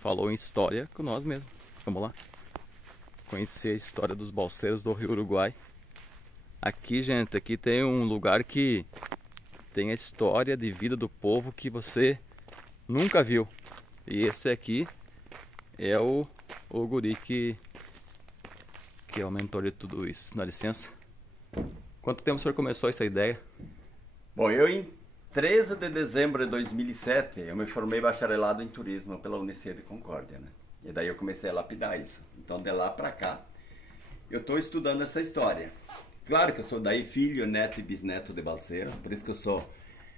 falou em história com nós mesmos. Vamos lá conhecer a história dos balseiros do Rio Uruguai. Aqui, gente, aqui tem um lugar que tem a história de vida do povo que você nunca viu. E esse aqui é o guri que é o mentor de tudo isso. Dá licença. Quanto tempo o senhor começou essa ideia? Bom, eu em 13 de dezembro de 2007, eu me formei bacharelado em turismo pela Unicef de Concórdia, né? E daí eu comecei a lapidar isso. Então, de lá pra cá, eu estou estudando essa história. Claro que eu sou daí filho, neto e bisneto de balseiro, por isso que eu sou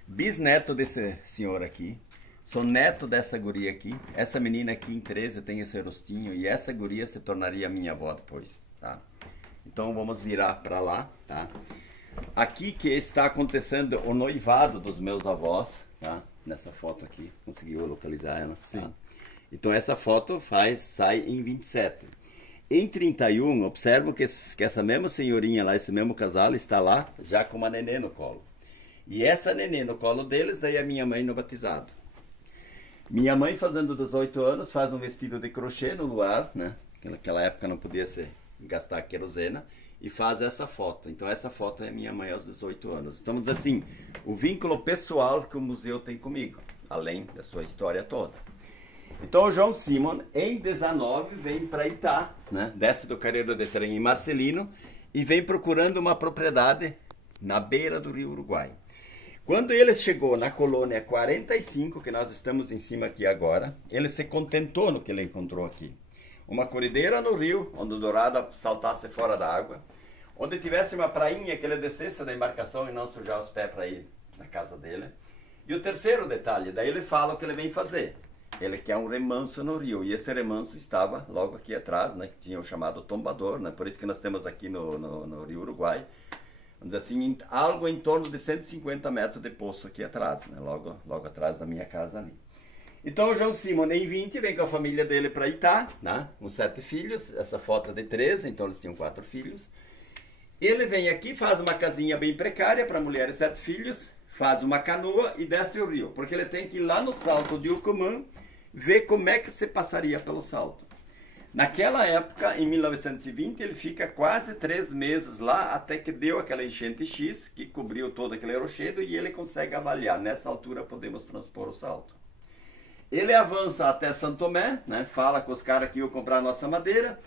bisneto desse senhor aqui. Sou neto dessa guria aqui. Essa menina aqui em 13 tem esse rostinho e essa guria se tornaria minha avó depois, tá? Então vamos virar para lá, tá? Aqui que está acontecendo o noivado dos meus avós, tá? Nessa foto aqui, conseguiu localizar ela? Sim. Tá? Então essa foto sai em 27. Em 31, observo que essa mesma senhorinha lá, esse mesmo casal está lá já com uma nenê no colo. E essa nenê no colo deles, daí a minha mãe no batizado. Minha mãe, fazendo 18 anos, faz um vestido de crochê no luar, né? Naquela época não podia gastar querosena, e faz essa foto. Então essa foto é minha mãe aos 18 anos. Estamos assim, o vínculo pessoal que o museu tem comigo, além da sua história toda. Então o João Simon, em 19, vem para Itá, né? Desce do carreiro de trem em Marcelino e vem procurando uma propriedade na beira do Rio Uruguai. Quando ele chegou na colônia 45, que nós estamos em cima aqui agora, ele se contentou no que ele encontrou aqui. Uma corrideira no rio, onde o dourado saltasse fora da água, onde tivesse uma prainha que ele descesse da embarcação e não sujar os pés para ir na casa dele. E o terceiro detalhe, daí ele fala o que ele vem fazer. Ele quer um remanso no rio, e esse remanso estava logo aqui atrás, né, que tinha o chamado tombador, né, por isso que nós temos aqui no Rio Uruguai, vamos dizer assim, algo em torno de 150 metros de poço aqui atrás, né, logo atrás da minha casa ali. Então o João Simon, em 20, vem com a família dele para Itá, né, com 7 filhos, essa foto é de 13, então eles tinham 4 filhos. Ele vem aqui, faz uma casinha bem precária para a mulher e 7 filhos, faz uma canoa e desce o rio, porque ele tem que ir lá no Salto de Ucumã, ver como é que se passaria pelo salto. Naquela época, em 1920, ele fica quase 3 meses lá, até que deu aquela enchente X, que cobriu todo aquele rochedo, e ele consegue avaliar, nessa altura podemos transpor o salto. Ele avança até São Tomé, né, fala com os caras que iam comprar a nossa madeira,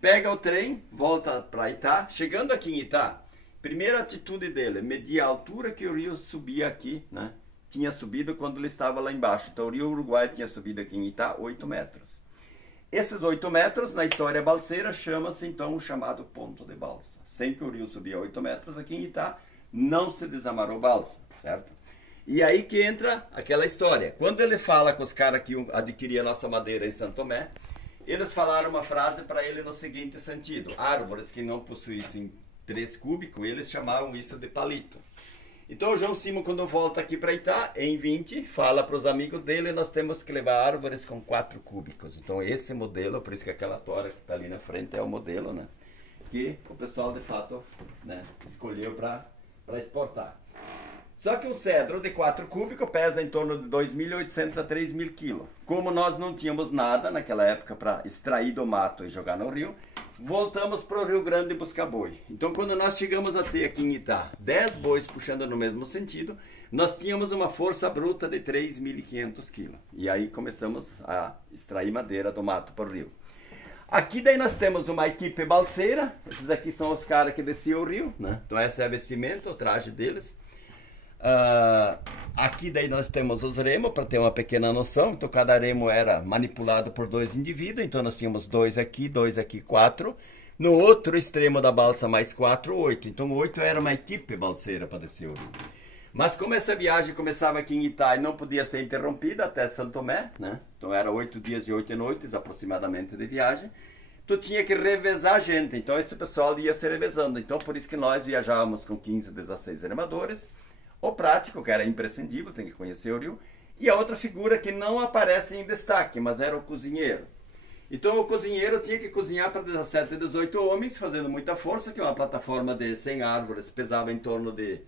pega o trem, volta para Itá. Chegando aqui em Itá, primeira atitude dele, medir a altura que o rio subia aqui, né? Tinha subido quando ele estava lá embaixo. Então o Rio Uruguai tinha subido aqui em Itá 8 metros. Esses 8 metros, na história balseira, chama-se então o chamado ponto de balsa. Sempre o rio subia 8 metros aqui em Itá, não se desamarrou balsa, certo? E aí que entra aquela história. Quando ele fala com os caras que iam adquirir a nossa madeira em São Tomé, eles falaram uma frase para ele no seguinte sentido: árvores que não possuíssem 3 cúbicos, eles chamavam isso de palito. Então o João Simon, quando volta aqui para Itá, em 20, fala para os amigos dele, nós temos que levar árvores com 4 cúbicos. Então esse modelo, por isso que aquela tora que está ali na frente é o modelo, né, que o pessoal de fato, né, escolheu para exportar. Só que um cedro de 4 cúbicos pesa em torno de 2.800 a 3.000 quilos. Como nós não tínhamos nada naquela época para extrair do mato e jogar no rio, voltamos para o Rio Grande buscar boi. Então quando nós chegamos a ter aqui em Itá 10 bois puxando no mesmo sentido, nós tínhamos uma força bruta de 3.500 quilos. E aí começamos a extrair madeira do mato para o rio. Aqui daí nós temos uma equipe balseira. Esses aqui são os caras que desciam o rio, né? Então esse é a vestimenta, o traje deles. Aqui daí nós temos os remos, para ter uma pequena noção. Então cada remo era manipulado por 2 indivíduos. Então nós tínhamos 2 aqui, 4. No outro extremo da balsa mais 4, 8. Então 8 era uma equipe balseira para descer o rio. Mas como essa viagem começava aqui em Itá e não podia ser interrompida até São Tomé, né? Então era 8 dias e 8 noites aproximadamente de viagem. Tu tinha que revezar a gente. Então esse pessoal ia se revezando. Então por isso que nós viajávamos com 15, 16 remadores. O prático, que era imprescindível, tem que conhecer o rio. E a outra figura que não aparece em destaque, mas era o cozinheiro. Então o cozinheiro tinha que cozinhar para 17, 18 homens, fazendo muita força, que uma plataforma de 100 árvores pesava em torno de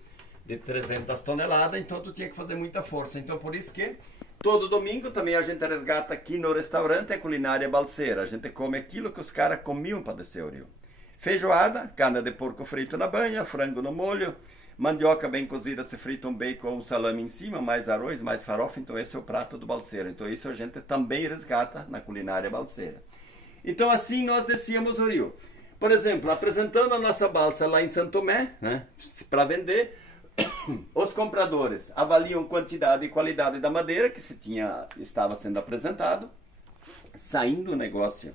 300 toneladas, então tu tinha que fazer muita força. Então por isso que Todo domingo também a gente resgata aqui no restaurante a culinária balseira. A gente come aquilo que os caras comiam para descer o rio. Feijoada, carne de porco frito na banha, frango no molho, mandioca bem cozida, se frita um bacon ou um salame em cima, mais arroz, mais farofa. Então esse é o prato do balseiro. Então isso a gente também resgata na culinária balseira. Então assim nós descíamos o rio. Por exemplo, apresentando a nossa balsa lá em Santo Tomé, né, para vender, os compradores avaliam quantidade e qualidade da madeira que estava sendo apresentado, saindo o negócio.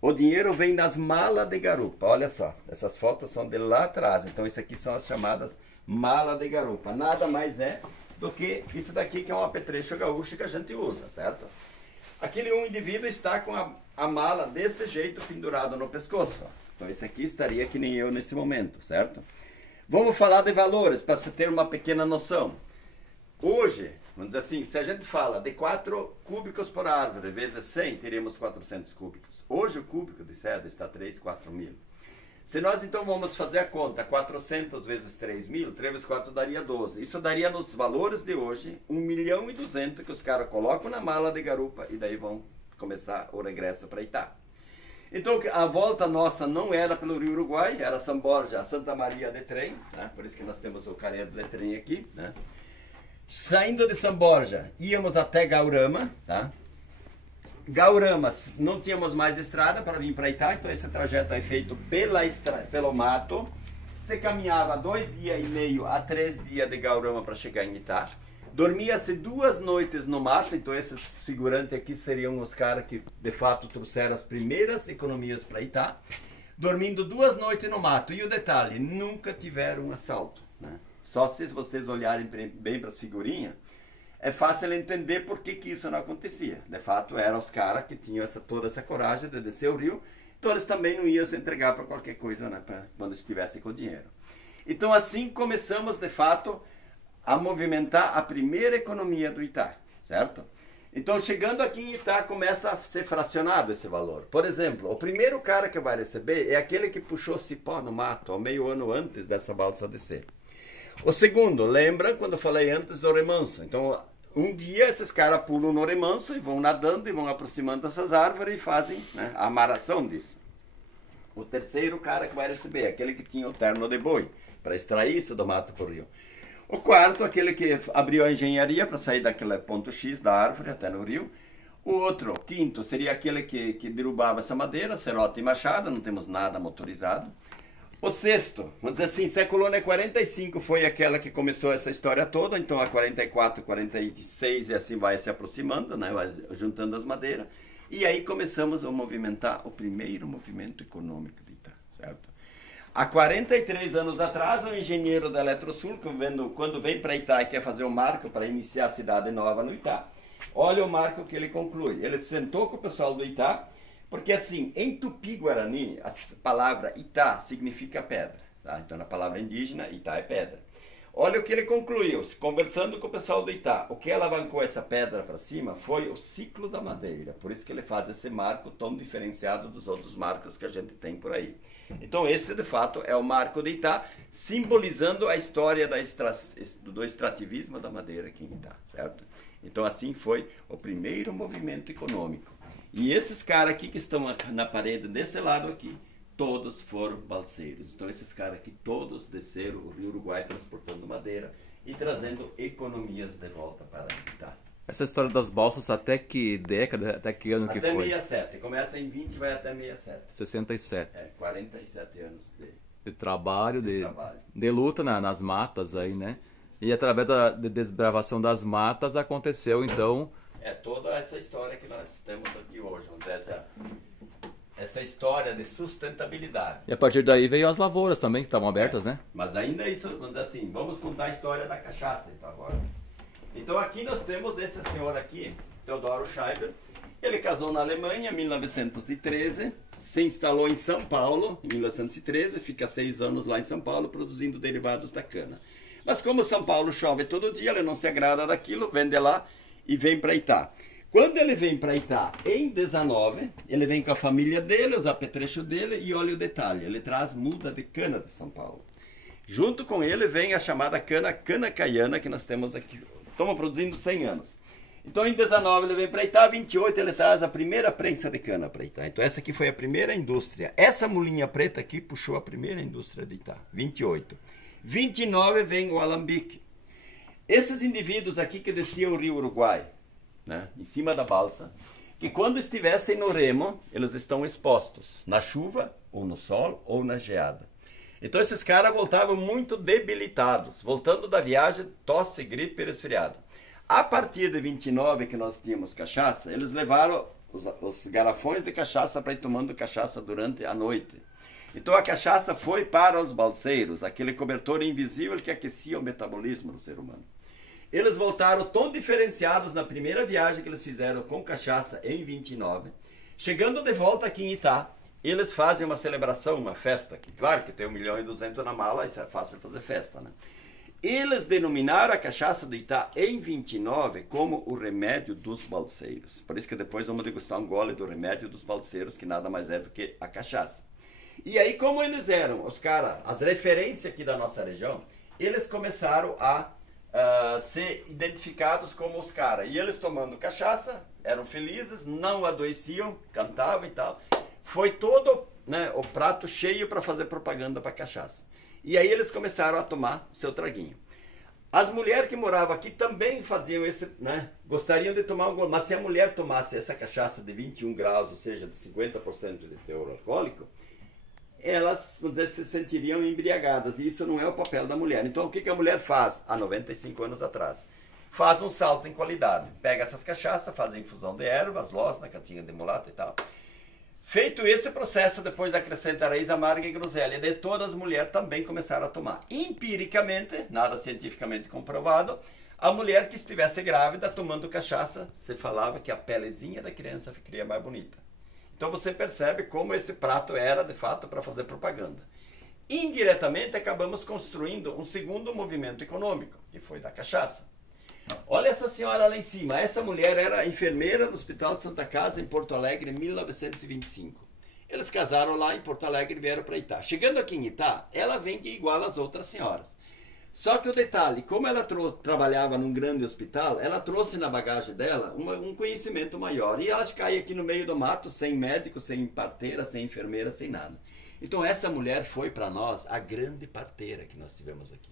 O dinheiro vem das malas de garupa. Olha só, essas fotos são de lá atrás. Então isso aqui são as chamadas malas de garupa. Nada mais é do que isso daqui, que é um apetrecho gaúcho que a gente usa, certo? Aquele um indivíduo está com a mala desse jeito pendurado no pescoço. Então esse aqui estaria que nem eu nesse momento, certo? Vamos falar de valores para você ter uma pequena noção. Hoje, vamos dizer assim, se a gente fala de 4 cúbicos por árvore vezes 100, teríamos 400 cúbicos. Hoje o cúbico de cedro está 3, 4 mil. Se nós então vamos fazer a conta, 400 vezes 3 mil, 3 vezes 4 daria 12. Isso daria nos valores de hoje 1.200.000 que os caras colocam na mala de garupa e daí vão começar o regresso para Itá. Então a volta nossa não era pelo Rio Uruguai, era São Borja a Santa Maria de trem, né? Por isso que nós temos o careiro de trem aqui, né? Saindo de São Borja, íamos até Gaurama, tá? Gaurama, não tínhamos mais estrada para vir para Itá, então esse trajeto é feito pelo mato. Você caminhava 2 dias e meio a 3 dias de Gaurama para chegar em Itá. Dormia-se 2 noites no mato, então esses figurantes aqui seriam os caras que de fato trouxeram as primeiras economias para Itá. Dormindo 2 noites no mato. E o detalhe, nunca tiveram um assalto, né? Só se vocês olharem bem para as figurinhas, é fácil entender por que isso não acontecia. De fato, eram os caras que tinham toda essa coragem de descer o rio, então eles também não iam se entregar para qualquer coisa, né, quando estivessem com dinheiro. Então assim começamos de fato a movimentar a primeira economia do Itá, certo? Então chegando aqui em Itá começa a ser fracionado esse valor. Por exemplo, o primeiro cara que vai receber é aquele que puxou cipó no mato, ao meio ano antes dessa balsa descer. O segundo, lembra quando eu falei antes do remanso? Então um dia esses caras pulam no remanso e vão nadando e vão aproximando dessas árvores e fazem, né, a amaração disso. O terceiro cara que vai receber é aquele que tinha o terno de boi, para extrair isso do mato por rio. O quarto, aquele que abriu a engenharia para sair daquele ponto X da árvore até no rio. O outro, quinto, seria aquele que derrubava essa madeira, serrote e machado, não temos nada motorizado. O sexto, vamos dizer assim, se a colônia 45 foi aquela que começou essa história toda, então a 44, 46 e assim vai se aproximando, né, vai juntando as madeiras. E aí começamos a movimentar o primeiro movimento econômico de Itá, certo? Há 43 anos atrás, o engenheiro da Eletrosul, quando vem para Itá e quer fazer um marco para iniciar a cidade nova no Itá, olha o marco que ele conclui. Ele sentou com o pessoal do Itá, porque assim, em Tupi-Guarani, a palavra Itá significa pedra, tá? Então na palavra indígena, Itá é pedra. Olha o que ele concluiu, conversando com o pessoal do Itá. O que alavancou essa pedra para cima foi o ciclo da madeira. Por isso que ele faz esse marco tão diferenciado dos outros marcos que a gente tem por aí. Então esse de fato é o marco de Itá, simbolizando a história do extrativismo da madeira aqui em Itá, certo? Então assim foi o primeiro movimento econômico. E esses caras aqui que estão na parede desse lado aqui, todos foram balseiros. Então esses caras aqui todos desceram o Rio Uruguai transportando madeira e trazendo economias de volta para Itá. Essa história das balsas, até que década, até que ano que foi? Até 67. Começa em 20 e vai até 67. 67. 47 anos de trabalho, trabalho. De luta nas matas aí, né? E através da desbravação das matas aconteceu então... toda essa história que nós temos aqui hoje, essa história de sustentabilidade. E a partir daí veio as lavouras também, que estavam abertas, né? Mas ainda isso, vamos dizer assim, vamos contar a história da cachaça então agora. Então aqui nós temos esse senhor aqui, Teodoro Scheiber. Ele casou na Alemanha em 1913, se instalou em São Paulo em 1913, fica 6 anos lá em São Paulo produzindo derivados da cana. Mas como São Paulo chove todo dia, ele não se agrada daquilo, vende lá e vem para Itá. Quando ele vem para Itá, em 19, ele vem com a família dele, os apetrechos dele, e olha o detalhe, ele traz muda de cana de São Paulo. Junto com ele vem a chamada cana caiana, que nós temos aqui, estamos produzindo 100 anos. Então em 19 ele vem para Itá, 28 ele traz a primeira prensa de cana para Itá. Então essa aqui foi a primeira indústria. Essa mulinha preta aqui puxou a primeira indústria de Itá, 28. 29 vem o alambique. Esses indivíduos aqui que desciam o rio Uruguai, né, em cima da balsa, que quando estivessem no remo, eles estão expostos na chuva, ou no sol, ou na geada. Então esses caras voltavam muito debilitados, voltando da viagem, tosse, gripe e resfriado. A partir de 29 que nós tínhamos cachaça, eles levaram os garrafões de cachaça para ir tomando cachaça durante a noite. Então a cachaça foi para os balseiros, aquele cobertor invisível que aquecia o metabolismo do ser humano. Eles voltaram tão diferenciados na primeira viagem que eles fizeram com cachaça em 29. Chegando de volta aqui em Itá, eles fazem uma celebração, uma festa. Que, claro que tem 1.200.000 na mala, isso é fácil fazer festa, né? Eles denominaram a cachaça do Itá em 29 como o remédio dos balseiros. Por isso que depois vamos degustar um gole do remédio dos balseiros, que nada mais é do que a cachaça. E aí, como eles eram os caras, as referências aqui da nossa região, eles começaram a ser identificados como os caras. E eles tomando cachaça, eram felizes, não adoeciam, cantavam e tal. Foi todo, né, o prato cheio para fazer propaganda para cachaça. E aí eles começaram a tomar o seu traguinho. As mulheres que moravam aqui também faziam esse, né, gostariam de tomar um gole. Mas se a mulher tomasse essa cachaça de 21 graus, ou seja, de 50% de teor alcoólico, elas, vamos dizer, se sentiriam embriagadas. E isso não é o papel da mulher. Então o que a mulher faz há 95 anos atrás? Faz um salto em qualidade. Pega essas cachaças, faz a infusão de ervas, losna, catinha de mulata e tal. Feito esse processo, depois acrescenta raiz amarga e groselha. De todas as mulheres também começaram a tomar. Empiricamente, nada cientificamente comprovado, a mulher que estivesse grávida tomando cachaça, se falava que a pelezinha da criança ficaria mais bonita. Então você percebe como esse prato era de fato para fazer propaganda. Indiretamente acabamos construindo um segundo movimento econômico, que foi da cachaça. Olha essa senhora lá em cima. Essa mulher era enfermeira no Hospital de Santa Casa, em Porto Alegre, em 1925. Eles casaram lá em Porto Alegre e vieram para Itá. Chegando aqui em Itá, ela vem igual às outras senhoras. Só que o detalhe, como ela trabalhava num grande hospital, ela trouxe na bagagem dela um conhecimento maior. E ela cai aqui no meio do mato, sem médico, sem parteira, sem enfermeira, sem nada. Então essa mulher foi para nós a grande parteira que nós tivemos aqui.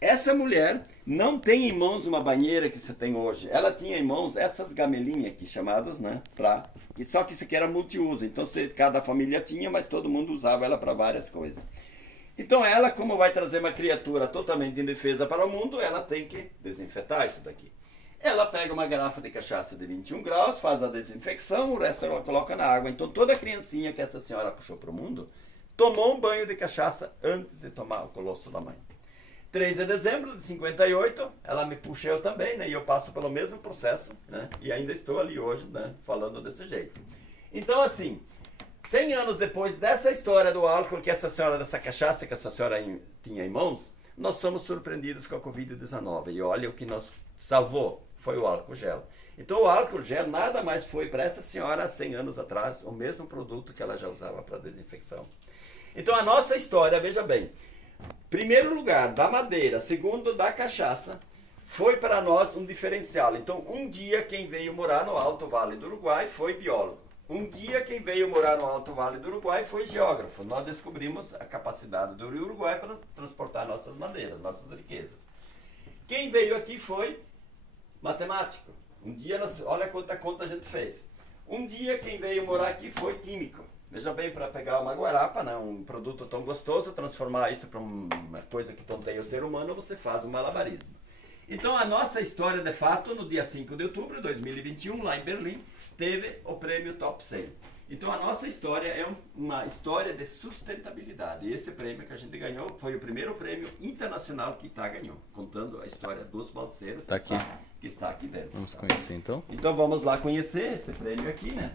Essa mulher não tem em mãos uma banheira que você tem hoje. Ela tinha em mãos essas gamelinhas aqui, chamadas, né? Só que isso aqui era multiuso. Então cada família tinha, mas todo mundo usava ela para várias coisas. Então ela, como vai trazer uma criatura totalmente indefesa para o mundo, ela tem que desinfetar isso daqui. Ela pega uma garrafa de cachaça de 21 graus, faz a desinfecção, o resto ela coloca na água. Então toda criancinha que essa senhora puxou para o mundo, tomou um banho de cachaça antes de tomar o colosso da mãe. 3 de dezembro de 58, ela me puxa eu também, né? E eu passo pelo mesmo processo, né? E ainda estou ali hoje, né? Falando desse jeito. Então, assim, 100 anos depois dessa história do álcool, que essa senhora, dessa cachaça que essa senhora tinha em mãos, nós somos surpreendidos com a Covid-19. E olha o que nos salvou, foi o álcool gel. Então o álcool gel nada mais foi para essa senhora 100 anos atrás, o mesmo produto que ela já usava para desinfecção. Então a nossa história, veja bem, primeiro lugar, da madeira, segundo, da cachaça, foi para nós um diferencial. Então, um dia quem veio morar no Alto Vale do Uruguai foi biólogo. Um dia quem veio morar no Alto Vale do Uruguai foi geógrafo. Nós descobrimos a capacidade do Rio Uruguai para transportar nossas madeiras, nossas riquezas. Quem veio aqui foi matemático. Um dia, olha quanta conta a gente fez. Um dia quem veio morar aqui foi químico. Veja bem, para pegar uma guarapa, né, um produto tão gostoso, transformar isso para uma coisa que tonteia o ser humano, você faz um malabarismo. Então a nossa história, de fato, no dia 5 de outubro de 2021, lá em Berlim, teve o prêmio Top 100. Então a nossa história é uma história de sustentabilidade. E esse prêmio que a gente ganhou foi o primeiro prêmio internacional que Itá ganhou, contando a história dos balseiros que está aqui dentro. Vamos conhecer então? Então vamos lá conhecer esse prêmio aqui, né?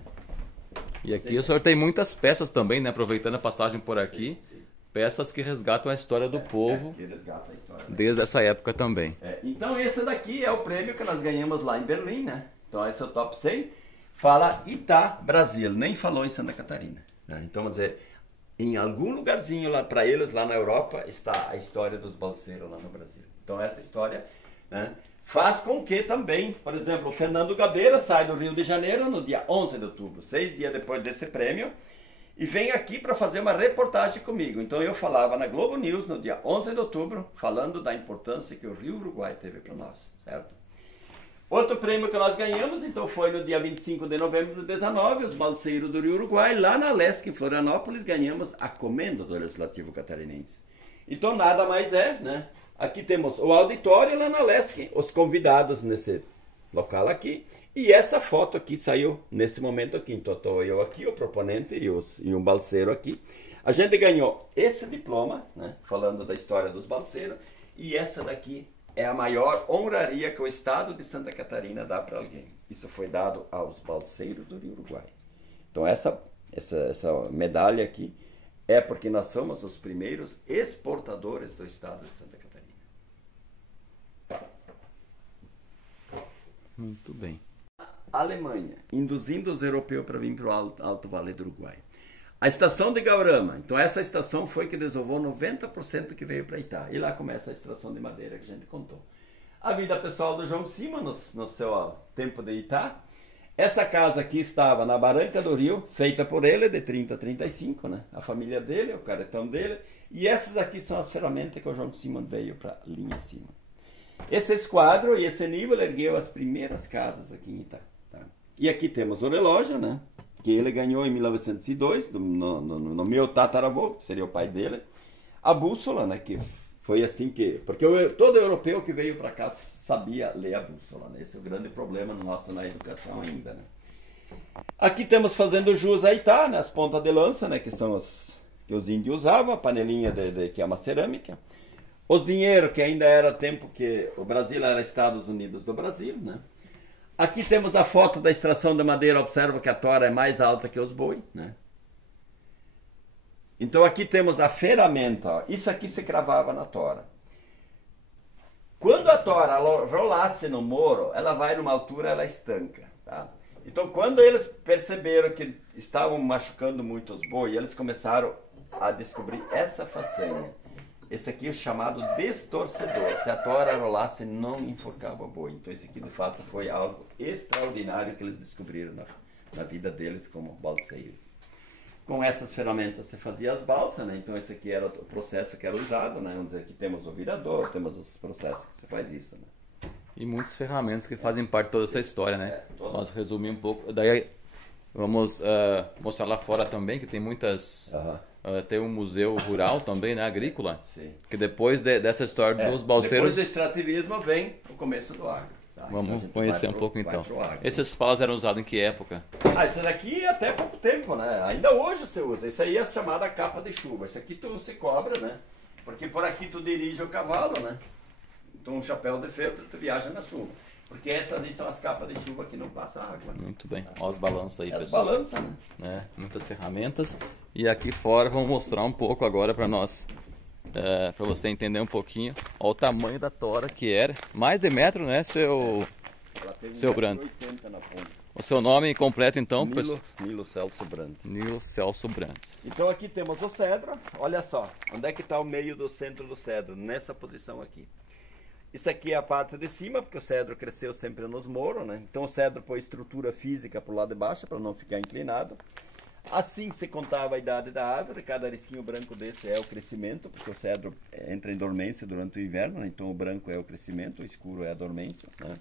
E aqui o senhor tem muitas peças também, né? Aproveitando a passagem por aqui. Sim. Peças que resgatam a história do povo que resgata a história, né? Desde essa época também. Então esse daqui é o prêmio que nós ganhamos lá em Berlim, né? Então esse é o Top 100. Fala Itá, Brasil. Nem falou em Santa Catarina, né? Então, vamos dizer, em algum lugarzinho lá para eles, lá na Europa, está a história dos balseiros lá no Brasil. Então essa história, né, faz com que também, por exemplo, o Fernando Gabeira sai do Rio de Janeiro no dia 11 de outubro, 6 dias depois desse prêmio, e vem aqui para fazer uma reportagem comigo. Então eu falava na Globo News no dia 11 de outubro, falando da importância que o Rio Uruguai teve para nós, certo? Outro prêmio que nós ganhamos, então, foi no dia 25 de novembro de 19, os balseiros do Rio Uruguai, lá na Lesc, em Florianópolis, ganhamos a comenda do Legislativo Catarinense. Então nada mais é, né? Aqui temos o auditório lá na Lesc, os convidados nesse local aqui. E essa foto aqui saiu nesse momento aqui. Então estou eu aqui, o proponente e um balseiro aqui. A gente ganhou esse diploma, né, falando da história dos balseiros. E essa daqui é a maior honraria que o Estado de Santa Catarina dá para alguém. Isso foi dado aos balseiros do Rio Uruguai. Então essa medalha aqui é porque nós somos os primeiros exportadores do Estado de Santa Catarina. Muito bem. Alemanha, induzindo os europeus para vir para o Alto Vale do Uruguai. A estação de Gaurama, então essa estação foi que desovou 90% que veio para Itá. E lá começa a extração de madeira que a gente contou. A vida pessoal do João Cima no seu tempo de Itá. Essa casa aqui estava na Barranca do Rio, feita por ele, de 30 a 35, né? A família dele, o caretão dele. E essas aqui são as ferramentas que o João Simon veio para a linha acima. Esse esquadro e esse nível ergueu as primeiras casas aqui em Itá. Tá? E aqui temos o relógio, né? Que ele ganhou em 1902, no meu tataravô, que seria o pai dele. A bússola, né? Que foi assim que... Porque todo europeu que veio para cá sabia ler a bússola, né? Esse é o grande problema nosso na educação ainda, né? Aqui temos fazendo jus a Itá, né? As pontas de lança, né? Que são os que os índios usavam, a panelinha que é uma cerâmica. Os dinheiros, que ainda era tempo que o Brasil era Estados Unidos do Brasil, né? Aqui temos a foto da extração da madeira. Observa que a tora é mais alta que os boi, né? Então aqui temos a ferramenta, ó. Isso aqui se cravava na tora. Quando a tora rolasse no moro, ela vai numa altura, ela estanca, tá? Então quando eles perceberam que estavam machucando muito os boi, eles começaram a descobrir essa façanha. Esse aqui é o chamado destorcedor. Se a tora rolasse, não enforcava o boi. Então esse aqui de fato foi algo extraordinário que eles descobriram na vida deles como balseiros. Com essas ferramentas você fazia as balsas, né? Então esse aqui era o processo que era usado, né? Vamos dizer, aqui temos o virador, temos os processos que você faz isso, né? E muitas ferramentas que fazem parte de toda essa história, né? Nós resumir um pouco. Daí vamos mostrar lá fora também, que tem muitas... tem um museu rural também, né? Agrícola. Sim. Que depois dessa história dos balseiros... Depois do extrativismo vem o começo do agro. Tá? Vamos então conhecer um pouco então. Essas palas eram usadas em que época? Isso daqui até pouco tempo, né? Ainda hoje você usa. Isso aí é chamada capa de chuva. Isso aqui tu se cobra, né? Porque por aqui tu dirige o cavalo, né? Então um chapéu de feltro tu viaja na chuva. Porque essas aí são as capas de chuva que não passam água. Né? Muito bem. Olha as balanças aí, pessoal. As balanças, né? Muitas ferramentas. E aqui fora vamos mostrar um pouco agora para nós, para você entender um pouquinho. Olha o tamanho da tora que era. Mais de metro, né, seu Brandt? 1,80 na ponta. O seu nome completo então? Nilo Celso Brandt. Nilo Celso Brandt. Então aqui temos o cedro. Olha só, onde é que está o meio do centro do cedro? Nessa posição aqui. Isso aqui é a parte de cima, porque o cedro cresceu sempre nos moros, né? Então o cedro põe estrutura física para o lado de baixo, para não ficar inclinado. Assim se contava a idade da árvore, cada risquinho branco desse é o crescimento, porque o cedro entra em dormência durante o inverno, né? Então o branco é o crescimento, o escuro é a dormência, né?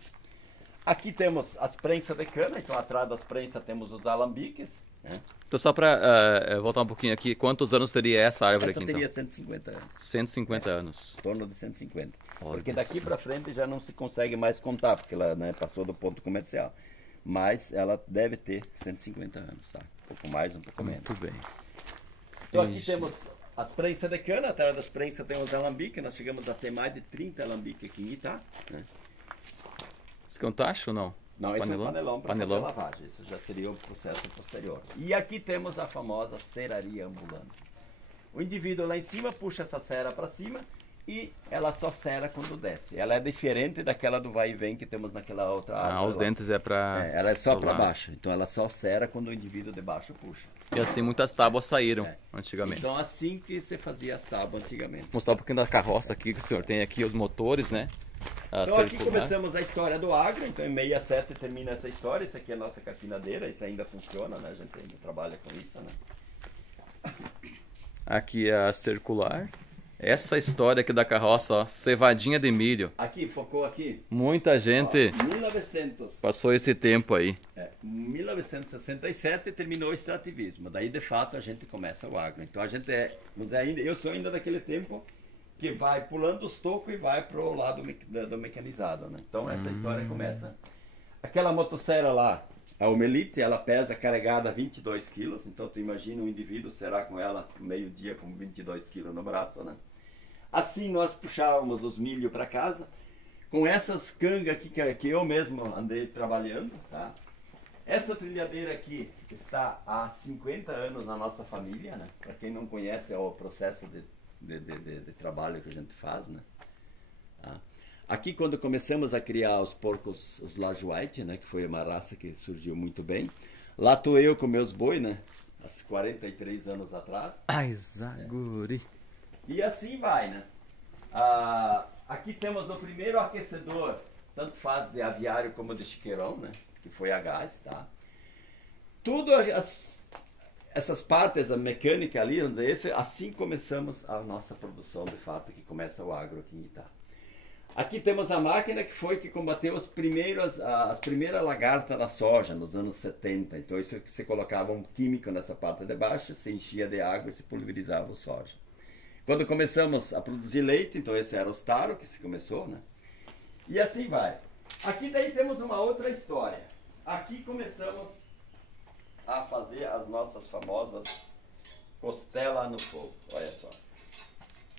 Aqui temos as prensas de cana, então atrás das prensas temos os alambiques, né? Então só para voltar um pouquinho aqui, quantos anos teria essa árvore aqui então? Teria 150 anos. 150 anos. Em torno de 150. Olha porque daqui para frente já não se consegue mais contar, porque ela, né, passou do ponto comercial. Mas ela deve ter 150 anos, tá? Um pouco mais, um pouco menos. Muito bem. Então aqui temos as prensas de cana, atrás das prensas tem os alambiques, nós chegamos a ter mais de 30 alambiques aqui em Itá, né? Isso aqui é um tacho ou não? Não, esse é um panelão para fazer lavagem, isso já seria o processo posterior. E aqui temos a famosa ceraria ambulante. O indivíduo lá em cima puxa essa cera para cima e ela só cera quando desce. Ela é diferente daquela do vai e vem que temos naquela outra árvore. Os dentes é para... ela é só para baixo, então ela só cera quando o indivíduo de baixo puxa. E assim muitas tábuas saíram antigamente. Então assim que se fazia as tábuas antigamente. Vou mostrar um pouquinho da carroça aqui que o senhor tem aqui, os motores, né? Então aqui começamos a história do agro, então em 67 termina essa história, isso aqui é a nossa carpinadeira, isso ainda funciona, né? A gente ainda trabalha com isso, né? Aqui é a circular. Essa história aqui da carroça, ó, cevadinha de milho. Aqui, focou aqui. Muita gente 1900. passou esse tempo aí. 1967 terminou o extrativismo, daí de fato a gente começa o agro. Então a gente vamos dizer, ainda, eu sou ainda daquele tempo que vai pulando os tocos e vai pro lado do mecanizado, né? Então essa história começa. Aquela motosserra lá, a Homelite, ela pesa carregada 22 quilos, então tu imagina um indivíduo será com ela meio-dia com 22 quilos no braço, né? Assim nós puxávamos os milho para casa, com essas cangas aqui que eu mesmo andei trabalhando, tá? Essa trilhadeira aqui está há 50 anos na nossa família, né? Para quem não conhece, é o processo de trabalho que a gente faz, né? Tá? Aqui quando começamos a criar os porcos, os Lajoite, né? Que foi uma raça que surgiu muito bem. Lá estou eu com meus boi, né? Há 43 anos atrás. Ai, Zaguri. E assim vai, né? Aqui temos o primeiro aquecedor, tanto faz de aviário como de chiqueirão, né? Que foi a gás, tá? Tudo essas partes, a mecânica ali, vamos dizer, assim começamos a nossa produção, de fato, que começa o agro aqui em Itá. Aqui temos a máquina que foi que combateu as primeiras lagartas da soja nos anos 70. Então isso que você colocava um químico nessa parte de baixo, se enchia de água e se pulverizava o soja. Quando começamos a produzir leite, então esse era o staro que se começou, né? E assim vai. Aqui daí temos uma outra história. Aqui começamos a fazer as nossas famosas costelas no fogo. Olha só.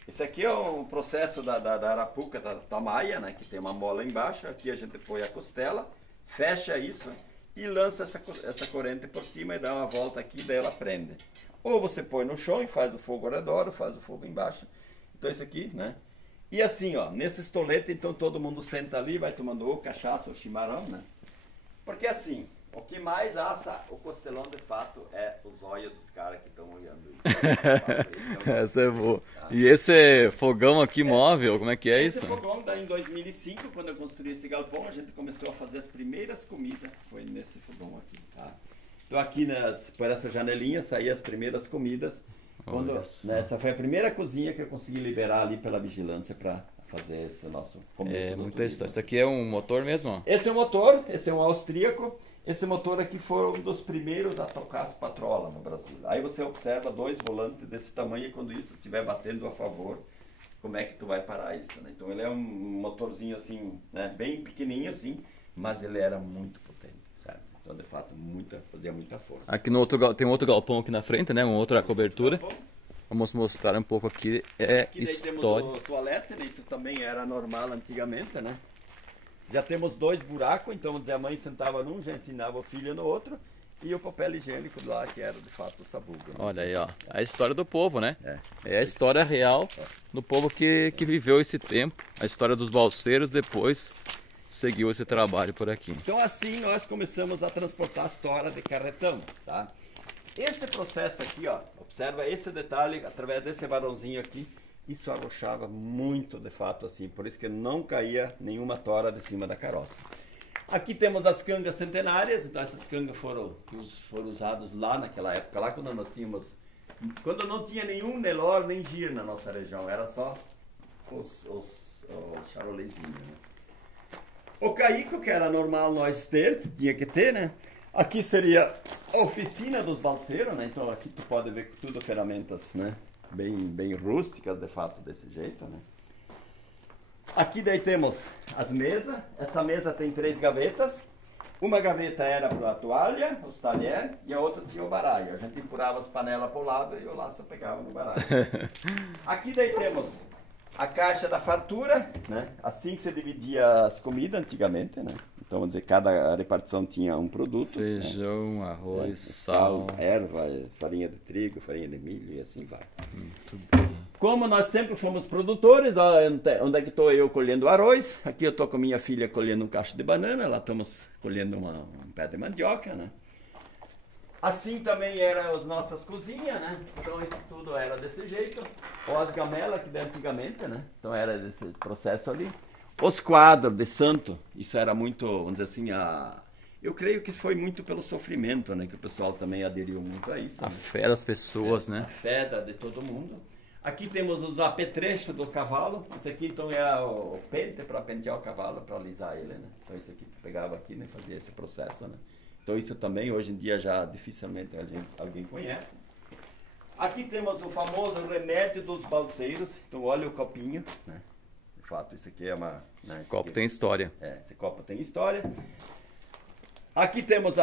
Esse aqui é um processo da arapuca da tamaia, né? Que tem uma mola embaixo. Aqui a gente põe a costela, fecha isso e lança essa corrente por cima e dá uma volta aqui, daí ela prende. Ou você põe no chão e faz o fogo ao redor, ou faz o fogo embaixo. Então isso aqui, né? E assim, ó, nesse estolete, então todo mundo senta ali, vai tomando ou cachaça ou chimarrão, né? Porque assim, o que mais assa o costelão de fato é os olhos dos caras que estão olhando isso. Essa é boa. Tá? E esse fogão aqui móvel, como é que é esse isso? Esse fogão, daí em 2005, quando eu construí esse galpão, a gente começou a fazer as primeiras comidas, foi nesse fogão aqui, tá? Então aqui por essa janelinha saíam as primeiras comidas. Essa foi a primeira cozinha que eu consegui liberar ali pela vigilância para fazer esse nosso começo. É muita história. Isso aqui é um motor mesmo? Esse é um motor, esse é um austríaco. Esse motor aqui foi um dos primeiros a tocar as patrolas no Brasil. Aí você observa dois volantes desse tamanho e quando isso estiver batendo a favor, como é que tu vai parar isso, né? Então ele é um motorzinho assim, né? Bem pequenininho assim, mas ele era muito potente, sabe? Então de fato fazia muita força. Aqui no outro tem um outro galpão aqui na frente, né? Uma outra cobertura. Vamos mostrar um pouco aqui. Aqui daí temos o toalete, né? Isso também era normal antigamente, né? Já temos dois buracos, então a mãe sentava num, já ensinava o filho no outro. E o papel higiênico lá, que era de fato o sabugo. Né? Olha aí, ó. A história do povo, né? É a história real do povo que viveu esse tempo. A história dos balseiros depois seguiu esse trabalho por aqui. Então assim nós começamos a transportar as toras de carretão, tá? Esse processo aqui, ó, observa esse detalhe, através desse varãozinho aqui, isso arrochava muito de fato assim, por isso que não caía nenhuma tora de cima da carroça. Aqui temos as cangas centenárias, então essas cangas foram usadas lá naquela época, lá quando nós tínhamos, quando não tinha nenhum Nelore nem Gir na nossa região, era só os charolezinhos, né? O caico, que era normal nós ter, tinha que ter, né? Aqui seria a oficina dos balseiros, né? Então aqui tu pode ver tudo ferramentas, né? Bem rústicas, de fato, desse jeito, né? Aqui daí temos as mesas. Essa mesa tem 3 gavetas. Uma gaveta era para a toalha, os talheres, e a outra tinha o baralho. A gente empurrava as panelas para o lado e o laço pegava no baralho. Aqui daí temos a caixa da fartura, né? Assim se dividia as comidas antigamente, né? Então, vamos dizer, cada repartição tinha um produto. Feijão, né? arroz, sal, erva, farinha de trigo, farinha de milho e assim vai. Muito bem. Como nós sempre fomos produtores, ó, onde é que estou eu colhendo arroz? Aqui eu estou com minha filha colhendo um cacho de banana, lá estamos colhendo um pé de mandioca, né? Assim também eram as nossas cozinhas, né? Então isso tudo era desse jeito. Ou as gamelas que de antigamente, né? Então era desse processo ali. Os quadros de santo, isso era muito, vamos dizer assim, eu creio que foi muito pelo sofrimento, né? Que o pessoal também aderiu muito a isso. A né? fé das pessoas, né? A fé de todo mundo. Aqui temos os apetrechos do cavalo. Isso aqui então é o pente para pentear o cavalo, para alisar ele, né? Então isso aqui tu pegava aqui, né? Fazia esse processo, né? Então isso também hoje em dia já dificilmente alguém conhece. Aqui temos o famoso remédio dos balseiros. Então olha o copinho, né? De fato isso aqui é uma... Né? O copo tem história. Esse copo tem história. Aqui temos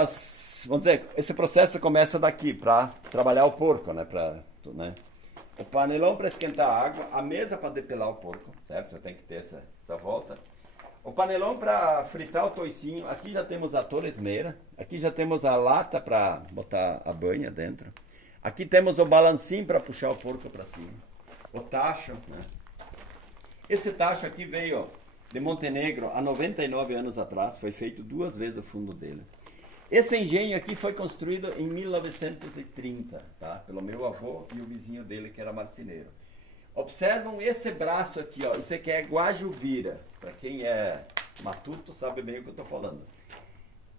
vamos dizer, esse processo começa daqui para trabalhar o porco, né? Né? O panelão para esquentar a água, a mesa para depelar o porco, certo? Tem que ter essa volta. O panelão para fritar o toicinho. Aqui já temos a torresmeira. Aqui já temos a lata para botar a banha dentro. Aqui temos o balancinho para puxar o porco para cima. O tacho, né? Esse tacho aqui veio, ó, de Montenegro há 99 anos atrás. Foi feito 2 vezes o fundo dele. Esse engenho aqui foi construído em 1930, tá? Pelo meu avô e o vizinho dele, que era marceneiro. Observam esse braço aqui, ó. Isso aqui é guajuvira. Para quem é matuto sabe bem o que eu estou falando.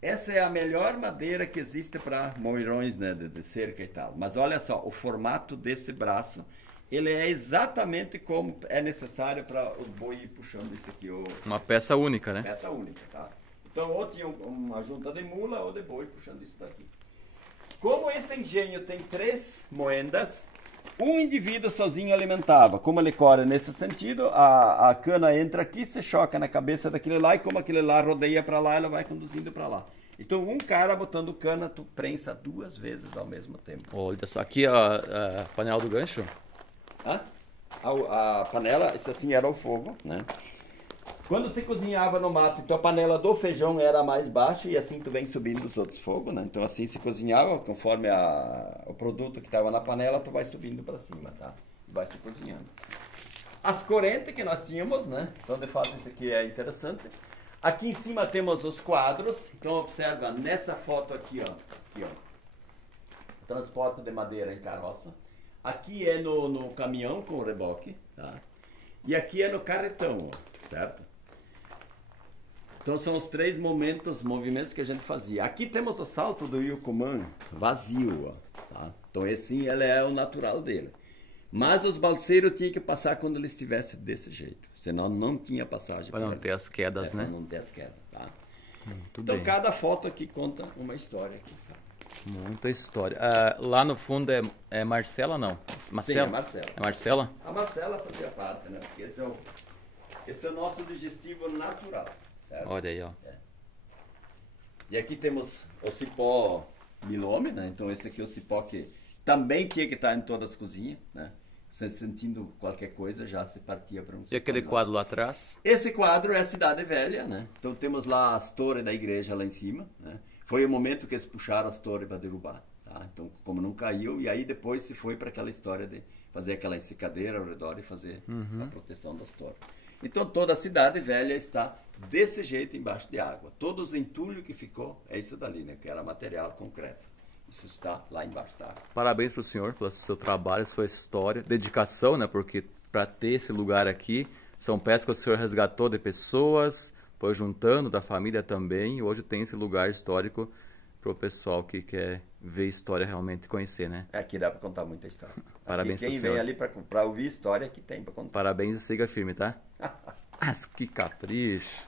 Essa é a melhor madeira que existe para moirões, né, de cerca e tal. Mas olha só, o formato desse braço, ele é exatamente como é necessário para o boi ir puxando isso aqui. Uma peça única, né? Peça única, tá? Então, ou tinha uma junta de mula ou de boi puxando isso daqui. Como esse engenho tem 3 moendas, um indivíduo sozinho alimentava. Como ele corre nesse sentido, a cana entra aqui, se choca na cabeça daquele lá, e como aquele lá rodeia para lá, ela vai conduzindo para lá. Então, um cara botando cana, tu prensa 2 vezes ao mesmo tempo. Olha só, aqui a panela do gancho. Hã? A panela, esse assim era o fogo, né? Quando se cozinhava no mato, então a panela do feijão era mais baixa e assim tu vem subindo os outros fogos, né? Então assim se cozinhava, conforme o produto que estava na panela, tu vai subindo para cima, tá? E vai se cozinhando. As correntes que nós tínhamos, né? Então de fato isso aqui é interessante. Aqui em cima temos os quadros. Então observa nessa foto aqui, ó. Aqui, ó. Transporte de madeira em carroça. Aqui é no caminhão com reboque, tá? E aqui é no carretão, ó, certo? Então são os 3 movimentos que a gente fazia. Aqui temos o salto do Yucumã vazio, ó, tá? Então esse ele é o natural dele. Mas os balseiros tinham que passar quando ele estivesse desse jeito. Senão não tinha passagem. Para não ter as quedas, né? Para não ter as quedas, tá? Muito então bem. cada foto aqui conta uma história aqui, sabe? Muita história. Lá no fundo é Marcela, não? Marcela? Sim, é Marcela. É Marcela? A Marcela fazia parte, né? Porque esse é o nosso digestivo natural, certo? Olha aí, ó. E aqui temos o cipó milome, né? Então esse aqui é o cipó que também tinha que estar em todas as cozinhas, né? Você sentindo qualquer coisa, já se partia para um cipó. E aquele quadro lá atrás? Esse quadro é a Cidade Velha, né? Então temos lá as torres da igreja lá em cima, né? Foi o momento que eles puxaram as torres para derrubar, tá? Então, como não caiu, e aí depois se foi para aquela história de fazer aquela ensicadeira ao redor e fazer a proteção das torres. Então, toda a Cidade Velha está desse jeito embaixo de água. Todos os entulhos que ficou, é isso dali, né? Que era material concreto. Isso está lá embaixo da água. Parabéns para o senhor pelo seu trabalho, sua história, dedicação, né? Porque para ter esse lugar aqui, são peças que o senhor resgatou de pessoas, foi juntando da família também, e hoje tem esse lugar histórico para o pessoal que quer ver história realmente conhecer, né? Aqui dá para contar muita história. Parabéns para o quem senhor. vem ali para ouvir história, que tem para contar. Parabéns e siga firme, tá? Mas que capricho!